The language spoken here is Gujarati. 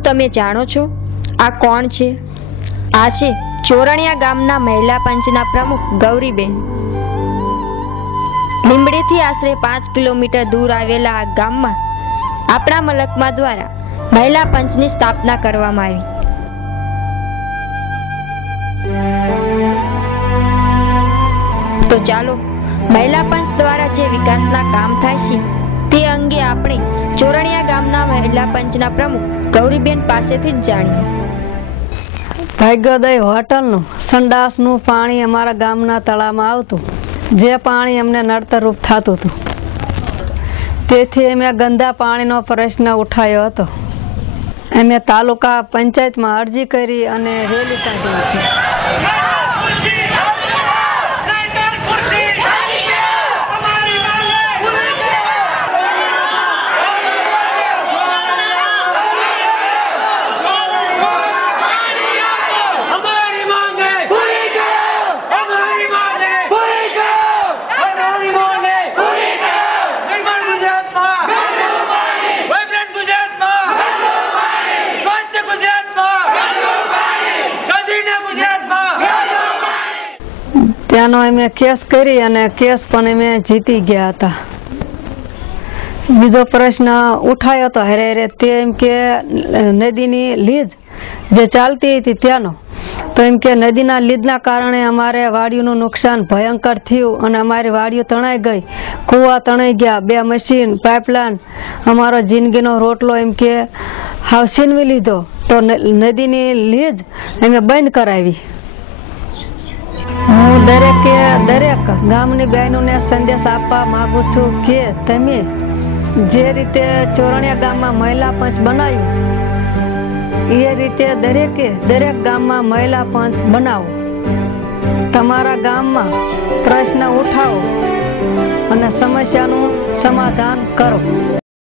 શું તમે જાણો છો આ કોણ છે? આ છે ચોરણિયા ગામના મહિલા પંચના પ્રમુખ ગૌરીબેન. લીંબડીથી આશરે 5 કિલોમીટર દૂર આવેલા આ ગામમાં આપણા મલકમાં દ્વારા મહિલા પંચની સ્થાપના કરવામાં આવી. તો ચાલો મહિલા પંચ દ્વારા જે વિકાસના કામ થાય છે તે અંગે આપણે ચોરણિયા ગામના મહિલા પંચના પ્રમુખ ગૌરીબેન પાસેથી જ જાણીએ. ભાગ્યોદય હોટલનું સંડાસનું પાણી અમારા ગામના તળાવમાં આવતું, જે પાણી અમને નડતરરૂપ થતું હતું. તેથી અમે ગંદા પાણીનો પ્રશ્ન ઉઠાવ્યો હતો. અમે તાલુકા પંચાયતમાં અરજી કરી અને રેલી કાઢી હતી. ત્યાંનો અમે કેસ કરી અને કેસ પણ અમે જીતી ગયા હતા. બીજો પ્રશ્ન ઉઠાયો હતો હેરે હેરે, તે એમ કે નદીની લીજ જે ચાલતી હતી ત્યાંનો, તો એમ કે નદીના લીજના કારણે અમારે વાડીઓનું નુકસાન ભયંકર થયું અને અમારી વાડીઓ તણાઈ ગઈ, કૂવા તણાઈ ગયા, 2 મશીન, પાઇપલાઇન, અમારો જિંદગીનો રોટલો એમ કે હાવ છીનવી લીધો. તો નદીની લીજ અમે બંધ કરાવી. હું દરેક ગામની બહેનોને સંદેશ આપવા માંગુ છું કે તમે જે રીતે ચોરણિયા ગામમાં મહિલા પંચ બનાવ્યું એ રીતે દરેક ગામમાં મહિલા પંચ બનાવો. તમારા ગામમાં પ્રશ્ન ઉઠાવો અને સમસ્યાનું સમાધાન કરો.